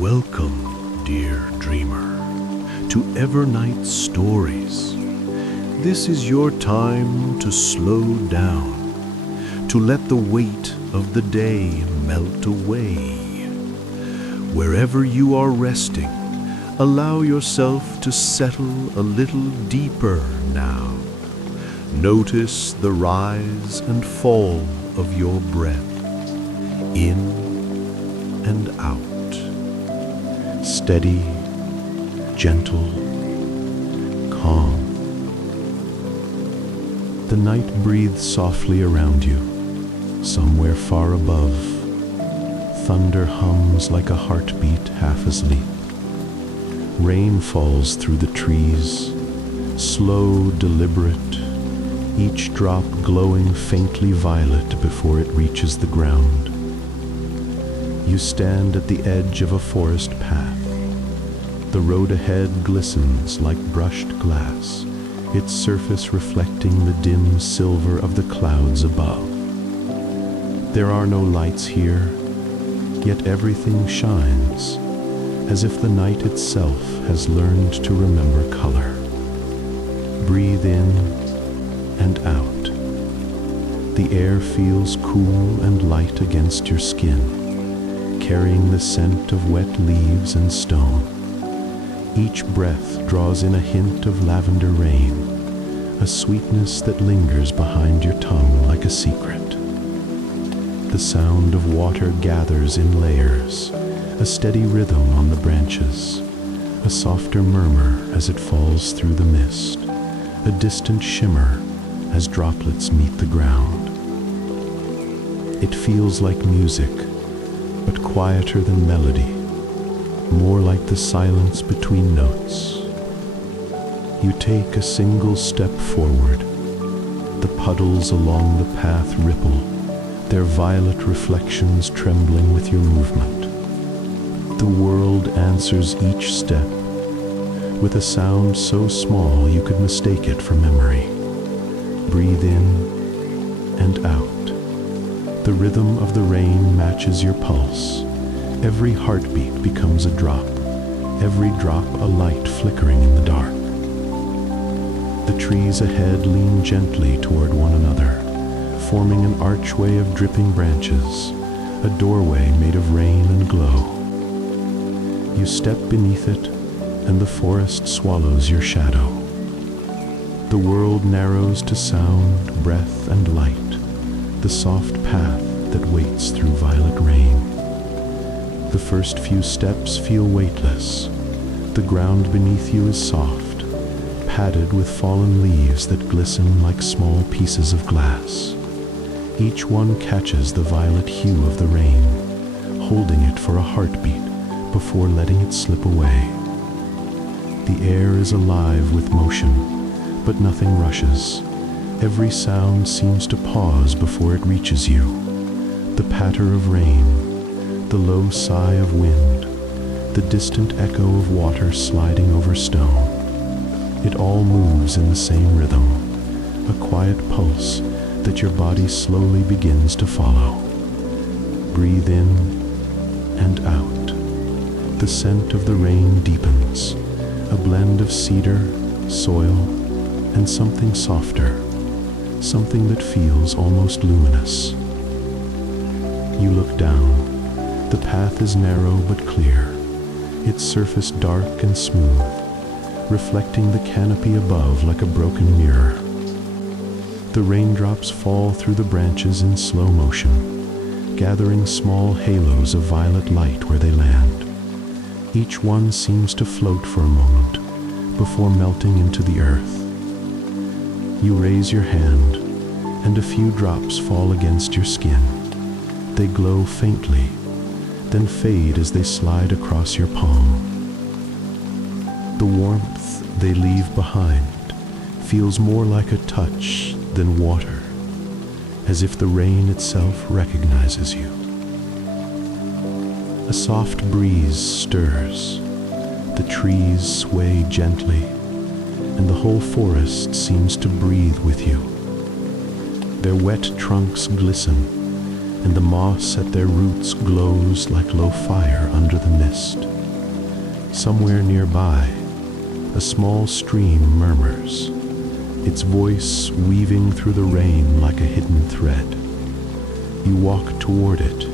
Welcome, dear dreamer, to Evernight Stories. This is your time to slow down, to let the weight of the day melt away. Wherever you are resting, allow yourself to settle a little deeper now. Notice the rise and fall of your breath, in and out. Steady, gentle, calm. The night breathes softly around you. Somewhere far above, thunder hums like a heartbeat half asleep. Rain falls through the trees, slow, deliberate, each drop glowing faintly violet before it reaches the ground. You stand at the edge of a forest path. The road ahead glistens like brushed glass, its surface reflecting the dim silver of the clouds above. There are no lights here, yet everything shines, as if the night itself has learned to remember color. Breathe in and out. The air feels cool and light against your skin, carrying the scent of wet leaves and stone. Each breath draws in a hint of lavender rain, a sweetness that lingers behind your tongue like a secret. The sound of water gathers in layers, a steady rhythm on the branches, a softer murmur as it falls through the mist, a distant shimmer as droplets meet the ground. It feels like music, but quieter than melody, more like the silence between notes. You take a single step forward. The puddles along the path ripple, their violet reflections trembling with your movement. The world answers each step with a sound so small you could mistake it for memory. Breathe in and out. The rhythm of the rain matches your pulse. Every heartbeat becomes a drop, every drop a light flickering in the dark. The trees ahead lean gently toward one another, forming an archway of dripping branches, a doorway made of rain and glow. You step beneath it, and the forest swallows your shadow. The world narrows to sound, breath, and light, the soft path that waits through violet rain. The first few steps feel weightless. The ground beneath you is soft, padded with fallen leaves that glisten like small pieces of glass. Each one catches the violet hue of the rain, holding it for a heartbeat before letting it slip away. The air is alive with motion, but nothing rushes. Every sound seems to pause before it reaches you. The patter of rain, the low sigh of wind, the distant echo of water sliding over stone. It all moves in the same rhythm, a quiet pulse that your body slowly begins to follow. Breathe in and out. The scent of the rain deepens, a blend of cedar, soil, and something softer, something that feels almost luminous. You look down. The path is narrow but clear, its surface dark and smooth, reflecting the canopy above like a broken mirror. The raindrops fall through the branches in slow motion, gathering small halos of violet light where they land. Each one seems to float for a moment before melting into the earth. You raise your hand, and a few drops fall against your skin. They glow faintly, then fade as they slide across your palm. The warmth they leave behind feels more like a touch than water, as if the rain itself recognizes you. A soft breeze stirs, the trees sway gently, and the whole forest seems to breathe with you. Their wet trunks glisten, and the moss at their roots glows like low fire under the mist. Somewhere nearby, a small stream murmurs, its voice weaving through the rain like a hidden thread. You walk toward it,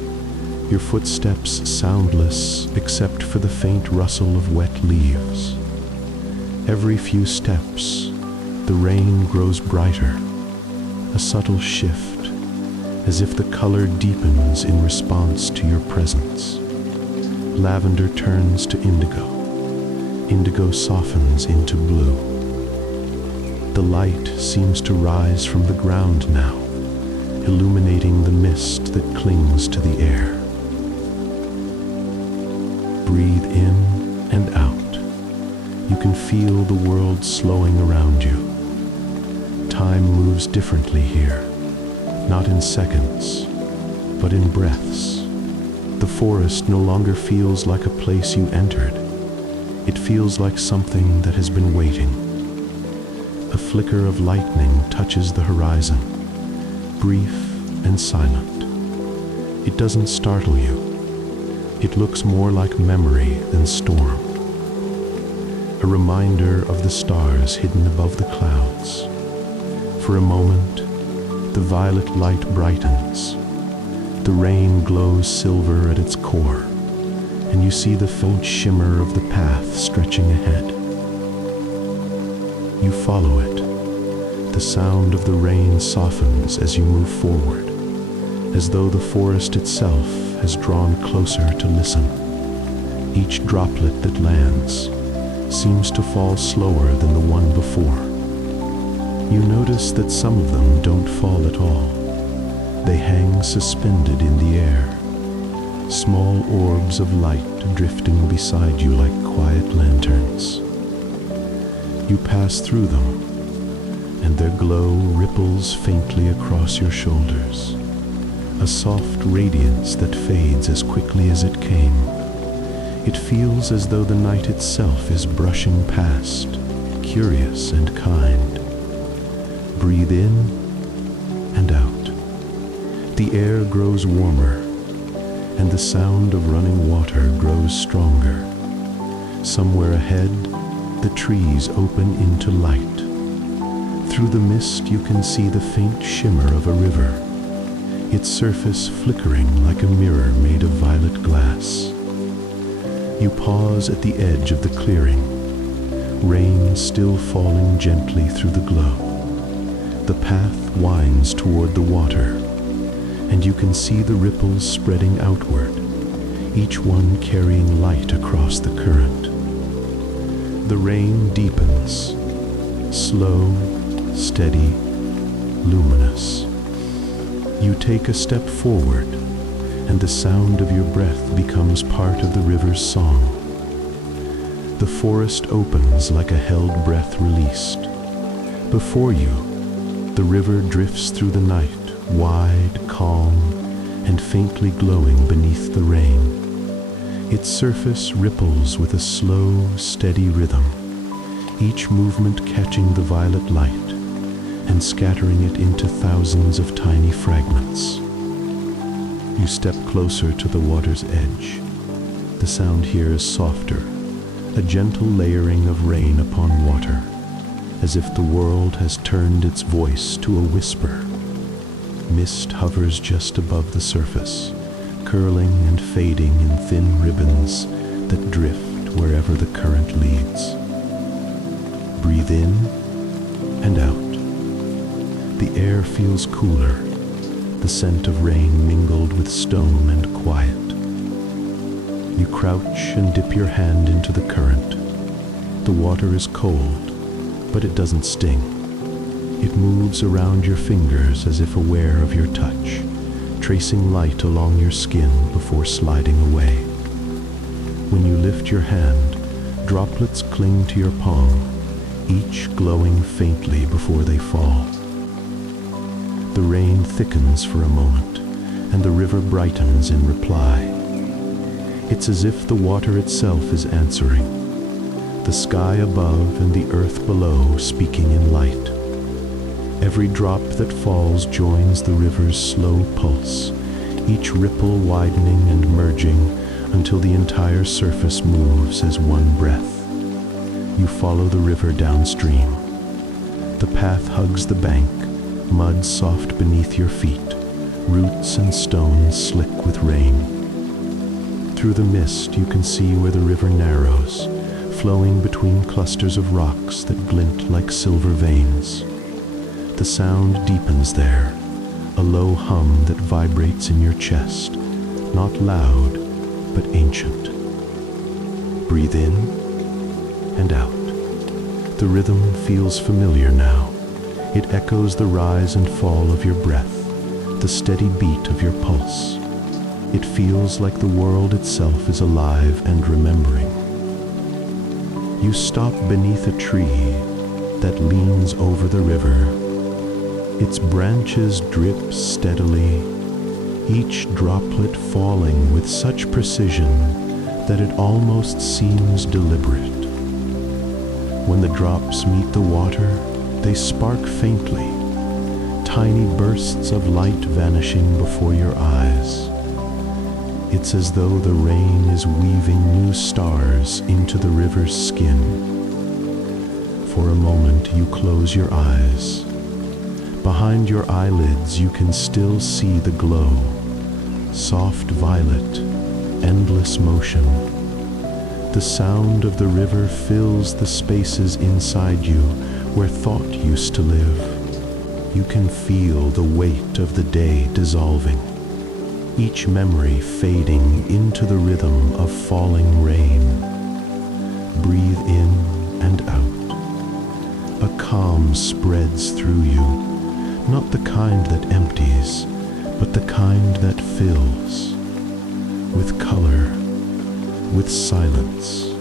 your footsteps soundless except for the faint rustle of wet leaves. Every few steps, the rain grows brighter, a subtle shift, as if the color deepens in response to your presence. Lavender turns to indigo. Indigo softens into blue. The light seems to rise from the ground now, illuminating the mist that clings to the air. Breathe in and out. You can feel the world slowing around you. Time moves differently here, not in seconds, but in breaths. The forest no longer feels like a place you entered. It feels like something that has been waiting. A flicker of lightning touches the horizon, brief and silent. It doesn't startle you. It looks more like memory than storm. A reminder of the stars hidden above the clouds. For a moment, the violet light brightens. The rain glows silver at its core, and you see the faint shimmer of the path stretching ahead. You follow it. The sound of the rain softens as you move forward, as though the forest itself has drawn closer to listen. Each droplet that lands seems to fall slower than the one before. You notice that some of them don't fall at all. They hang suspended in the air, small orbs of light drifting beside you like quiet lanterns. You pass through them, and their glow ripples faintly across your shoulders, a soft radiance that fades as quickly as it came. It feels as though the night itself is brushing past, curious and kind. Breathe in and out. The air grows warmer, and the sound of running water grows stronger. Somewhere ahead, the trees open into light. Through the mist, you can see the faint shimmer of a river, its surface flickering like a mirror made of violet glass. You pause at the edge of the clearing, rain still falling gently through the glow. The path winds toward the water, and you can see the ripples spreading outward, each one carrying light across the current. The rain deepens, slow, steady, luminous. You take a step forward, and the sound of your breath becomes part of the river's song. The forest opens like a held breath released. Before you, the river drifts through the night, wide, calm, and faintly glowing beneath the rain. Its surface ripples with a slow, steady rhythm, each movement catching the violet light and scattering it into thousands of tiny fragments. You step closer to the water's edge. The sound here is softer, a gentle layering of rain upon water, as if the world has turned its voice to a whisper. Mist hovers just above the surface, curling and fading in thin ribbons that drift wherever the current leads. Breathe in and out. The air feels cooler, the scent of rain mingled with stone and quiet. You crouch and dip your hand into the current. The water is cold, but it doesn't sting. It moves around your fingers as if aware of your touch, tracing light along your skin before sliding away. When you lift your hand, droplets cling to your palm, each glowing faintly before they fall. The rain thickens for a moment, and the river brightens in reply. It's as if the water itself is answering, the sky above and the earth below speaking in light. Every drop that falls joins the river's slow pulse, each ripple widening and merging until the entire surface moves as one breath. You follow the river downstream. The path hugs the bank, mud soft beneath your feet, roots and stones slick with rain. Through the mist you can see where the river narrows, flowing between clusters of rocks that glint like silver veins. The sound deepens there, a low hum that vibrates in your chest, not loud, but ancient. Breathe in and out. The rhythm feels familiar now. It echoes the rise and fall of your breath, the steady beat of your pulse. It feels like the world itself is alive and remembering. You stop beneath a tree that leans over the river. Its branches drip steadily, each droplet falling with such precision that it almost seems deliberate. When the drops meet the water, they spark faintly, tiny bursts of light vanishing before your eyes. It's as though the rain is weaving new stars into the river's skin. For a moment you close your eyes. Behind your eyelids you can still see the glow, soft violet, endless motion. The sound of the river fills the spaces inside you where thought used to live. You can feel the weight of the day dissolving, each memory fading into the rhythm of falling rain. Breathe in and out. A calm spreads through you, not the kind that empties, but the kind that fills, with color, with silence,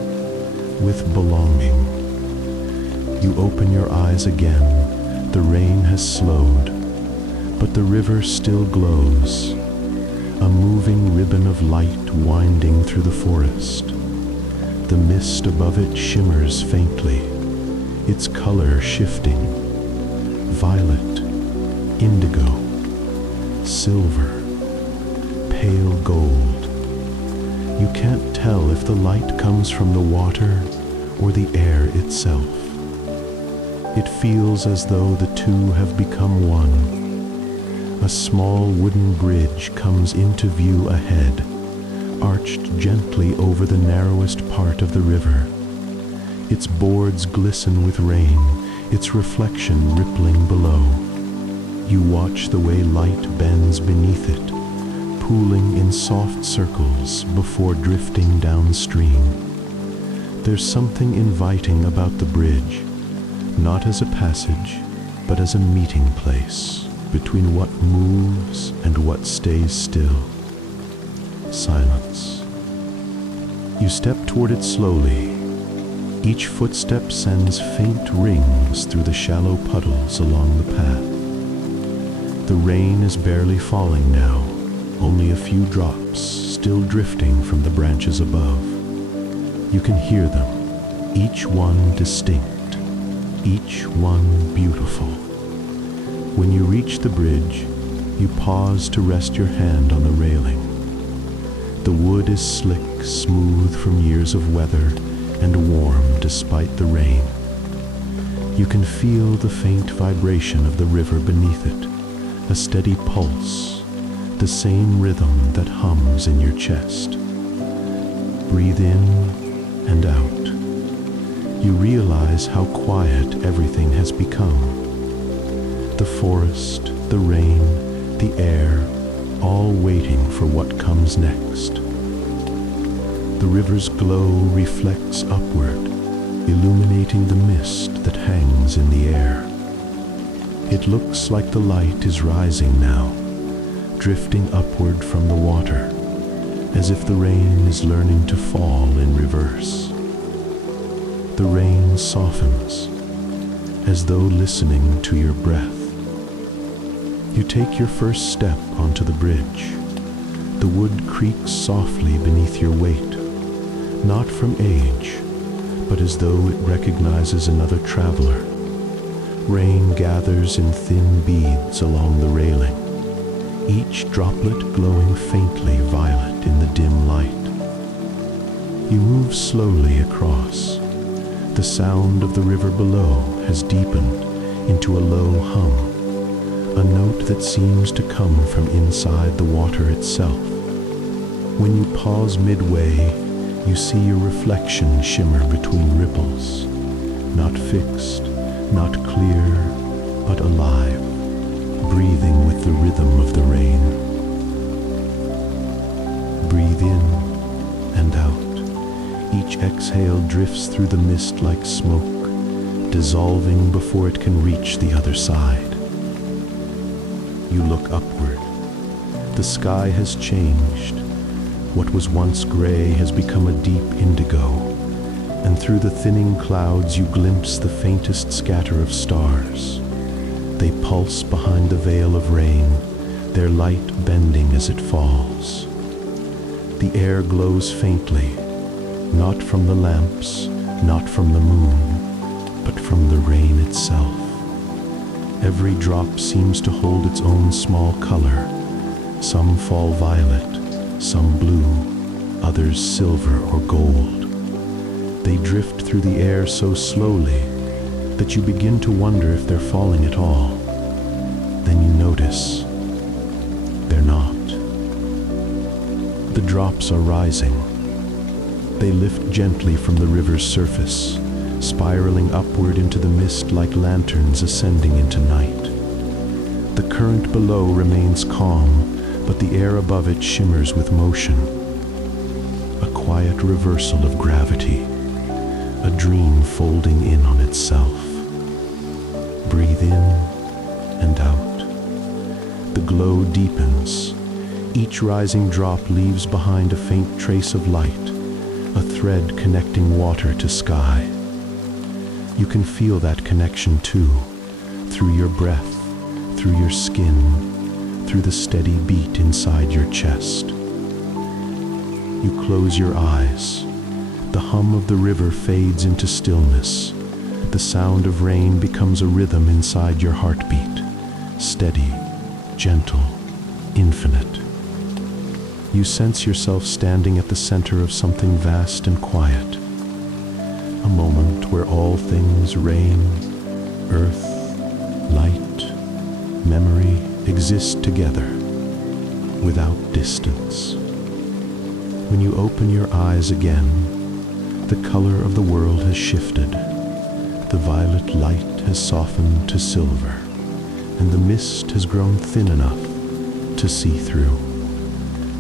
with belonging. You open your eyes again. The rain has slowed, but the river still glows, a moving ribbon of light winding through the forest. The mist above it shimmers faintly, its color shifting, violet, indigo, silver, pale gold. You can't tell if the light comes from the water or the air itself. It feels as though the two have become one. A small wooden bridge comes into view ahead, arched gently over the narrowest part of the river. Its boards glisten with rain, its reflection rippling below. You watch the way light bends beneath it, pooling in soft circles before drifting downstream. There's something inviting about the bridge, not as a passage, but as a meeting place between what moves and what stays still. Silence. You step toward it slowly. Each footstep sends faint rings through the shallow puddles along the path. The rain is barely falling now, only a few drops still drifting from the branches above. You can hear them, each one distinct, each one beautiful. When you reach the bridge, you pause to rest your hand on the railing. The wood is slick, smooth from years of weather, and warm despite the rain. You can feel the faint vibration of the river beneath it, a steady pulse, the same rhythm that hums in your chest. Breathe in and out. You realize how quiet everything has become. The forest, the rain, the air, all waiting for what comes next. The river's glow reflects upward, illuminating the mist that hangs in the air. It looks like the light is rising now, drifting upward from the water, as if the rain is learning to fall in reverse. The rain softens, as though listening to your breath. You take your first step onto the bridge. The wood creaks softly beneath your weight, not from age, but as though it recognizes another traveler. Rain gathers in thin beads along the railing, each droplet glowing faintly violet in the dim light. You move slowly across. The sound of the river below has deepened into a low hum, a note that seems to come from inside the water itself. When you pause midway, you see your reflection shimmer between ripples, not fixed, not clear, but alive, breathing with the rhythm of the rain. Breathe in and out. Each exhale drifts through the mist like smoke, dissolving before it can reach the other side. You look upward. The sky has changed. What was once gray has become a deep indigo, and through the thinning clouds you glimpse the faintest scatter of stars. They pulse behind the veil of rain, their light bending as it falls. The air glows faintly, not from the lamps, not from the moon, but from the rain itself. Every drop seems to hold its own small color. Some fall violet, some blue, others silver or gold. They drift through the air so slowly that you begin to wonder if they're falling at all. Then you notice they're not. The drops are rising. They lift gently from the river's surface, spiraling upward into the mist like lanterns ascending into night. The current below remains calm, but the air above it shimmers with motion. A quiet reversal of gravity, a dream folding in on itself. Breathe in and out. The glow deepens. Each rising drop leaves behind a faint trace of light, a thread connecting water to sky. You can feel that connection too, through your breath, through your skin, through the steady beat inside your chest. You close your eyes. The hum of the river fades into stillness. The sound of rain becomes a rhythm inside your heartbeat, steady, gentle, infinite. You sense yourself standing at the center of something vast and quiet, a moment where all things, rain, earth, light, memory, exist together, without distance. When you open your eyes again, the color of the world has shifted. The violet light has softened to silver, and the mist has grown thin enough to see through.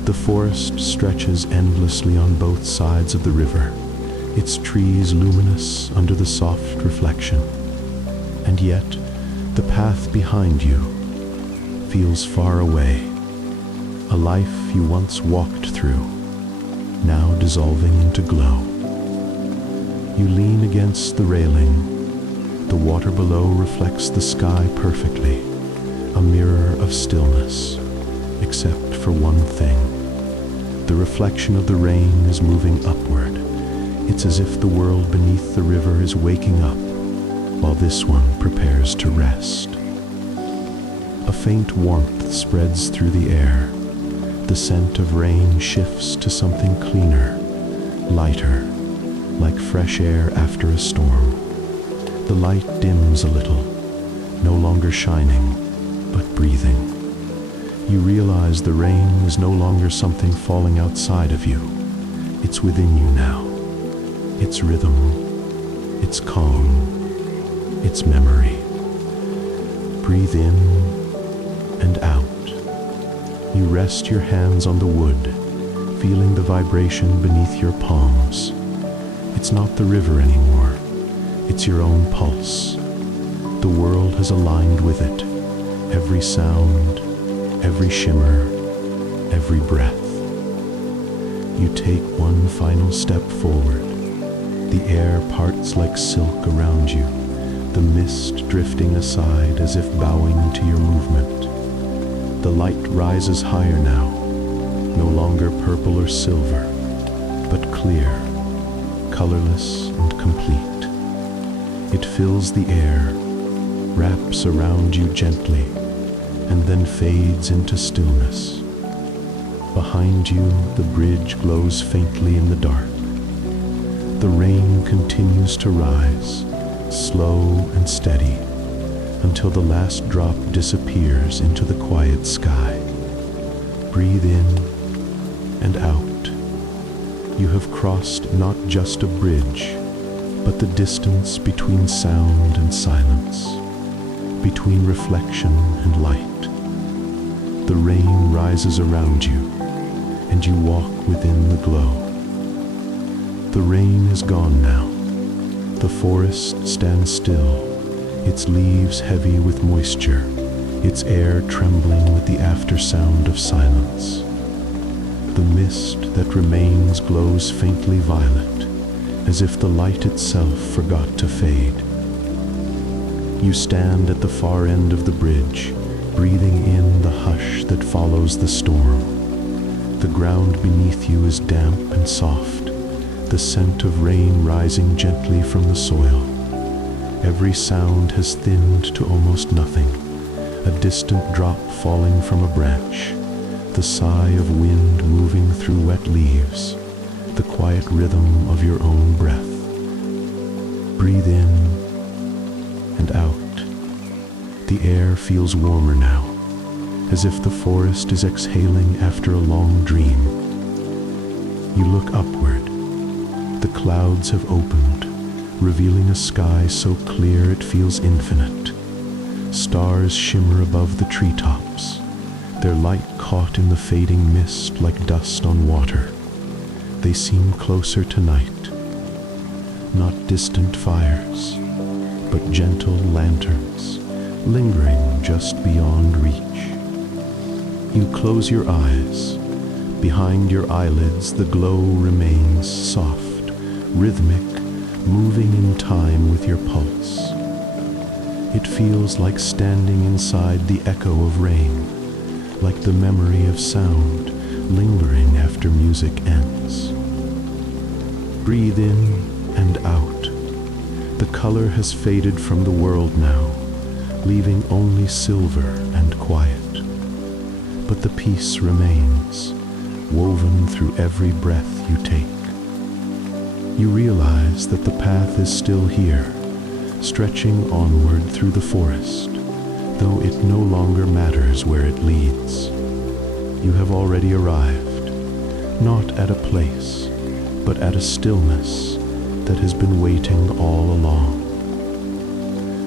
The forest stretches endlessly on both sides of the river, its trees luminous under the soft reflection. And yet, the path behind you feels far away, a life you once walked through, now dissolving into glow. You lean against the railing. The water below reflects the sky perfectly, a mirror of stillness, except for one thing. The reflection of the rain is moving upward. It's as if the world beneath the river is waking up, while this one prepares to rest. A faint warmth spreads through the air. The scent of rain shifts to something cleaner, lighter, like fresh air after a storm. The light dims a little, no longer shining, but breathing. You realize the rain is no longer something falling outside of you. It's within you now. Its rhythm, its calm, its memory. Breathe in and out. You rest your hands on the wood, feeling the vibration beneath your palms. It's not the river anymore. It's your own pulse. The world has aligned with it. Every sound, every shimmer, every breath. You take one final step forward. The air parts like silk around you, the mist drifting aside as if bowing to your movement. The light rises higher now, no longer purple or silver, but clear, colorless and complete. It fills the air, wraps around you gently, and then fades into stillness. Behind you, the bridge glows faintly in the dark. The rain continues to rise, slow and steady, until the last drop disappears into the quiet sky. Breathe in and out. You have crossed not just a bridge, but the distance between sound and silence, between reflection and light. The rain rises around you, and you walk within the glow. The rain is gone now. The forest stands still, its leaves heavy with moisture, its air trembling with the aftersound of silence. The mist that remains glows faintly violet, as if the light itself forgot to fade. You stand at the far end of the bridge, breathing in the hush that follows the storm. The ground beneath you is damp and soft, the scent of rain rising gently from the soil. Every sound has thinned to almost nothing, a distant drop falling from a branch, the sigh of wind moving through wet leaves, the quiet rhythm of your own breath. Breathe in and out. The air feels warmer now, as if the forest is exhaling after a long dream. You look upward. The clouds have opened, revealing a sky so clear it feels infinite. Stars shimmer above the treetops, their light caught in the fading mist like dust on water. They seem closer tonight, not distant fires, but gentle lanterns, lingering just beyond reach. You close your eyes. Behind your eyelids, the glow remains soft, rhythmic, moving in time with your pulse. It feels like standing inside the echo of rain, like the memory of sound lingering after music ends. Breathe in and out. The color has faded from the world now, leaving only silver and quiet. But the peace remains, woven through every breath you take. You realize that the path is still here, stretching onward through the forest, though it no longer matters where it leads. You have already arrived, not at a place, but at a stillness that has been waiting all along.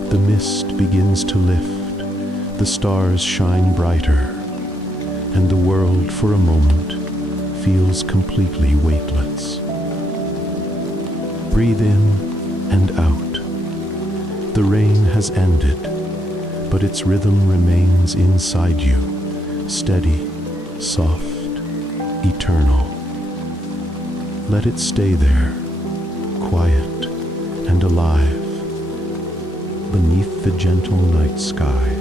The mist begins to lift, the stars shine brighter, and the world for a moment feels completely weightless. Breathe in and out. The rain has ended, but its rhythm remains inside you, steady, soft, eternal. Let it stay there, quiet and alive, beneath the gentle night sky.